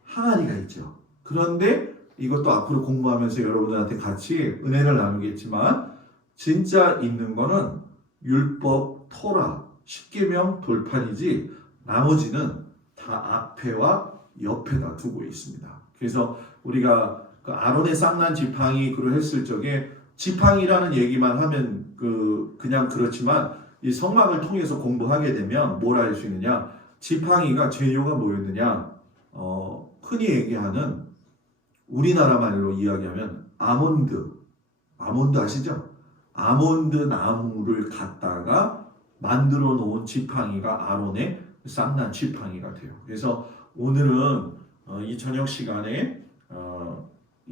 항아리가 있죠. 그런데 이것도 앞으로 공부하면서 여러분들한테 같이 은혜를 나누겠지만, 진짜 있는 거는 율법, 토라, 십계명, 돌판이지 나머지는 다 앞에와 옆에다 두고 있습니다. 그래서 우리가 그 아론의 쌍난 지팡이 그로 했을 적에 지팡이라는 얘기만 하면 그냥 그렇지만, 이 성막을 통해서 공부하게 되면 뭘 알 수 있느냐? 지팡이가 재료가 뭐였느냐? 흔히 얘기하는 우리나라 말로 이야기하면 아몬드 아시죠? 아몬드 나무를 갖다가 만들어 놓은 지팡이가 아론의 쌍난 지팡이가 돼요. 그래서 오늘은 이 저녁 시간에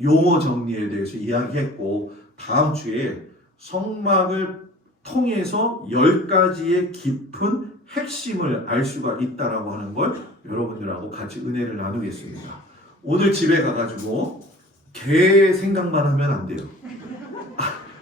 용어 정리에 대해서 이야기했고, 다음 주에 성막을 통해서 10가지의 깊은 핵심을 알 수가 있다라고 하는 걸 여러분들하고 같이 은혜를 나누겠습니다. 오늘 집에 가가지고 개 생각만 하면 안 돼요.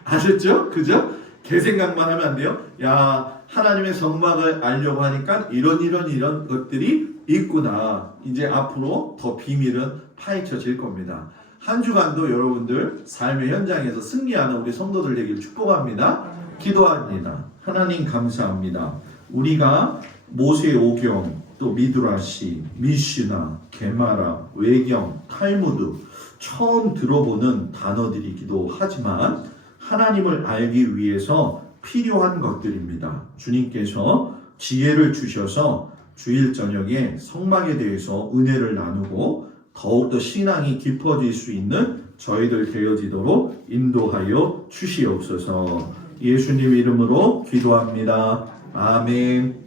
아셨죠? 그죠? 개 생각만 하면 안 돼요. 야, 하나님의 성막을 알려고 하니까 이런 것들이 있구나. 이제 앞으로 더 비밀은 파헤쳐질 겁니다. 한 주간도 여러분들 삶의 현장에서 승리하는 우리 성도들 되길 축복합니다. 기도합니다. 하나님 감사합니다. 우리가 모세오경, 또 미드라시, 미시나, 게마라, 외경, 탈무드 처음 들어보는 단어들이기도 하지만 하나님을 알기 위해서 필요한 것들입니다. 주님께서 지혜를 주셔서 주일 저녁에 성막에 대해서 은혜를 나누고 더욱더 신앙이 깊어질 수 있는 저희들 되어지도록 인도하여 주시옵소서. 예수님 이름으로 기도합니다. 아멘.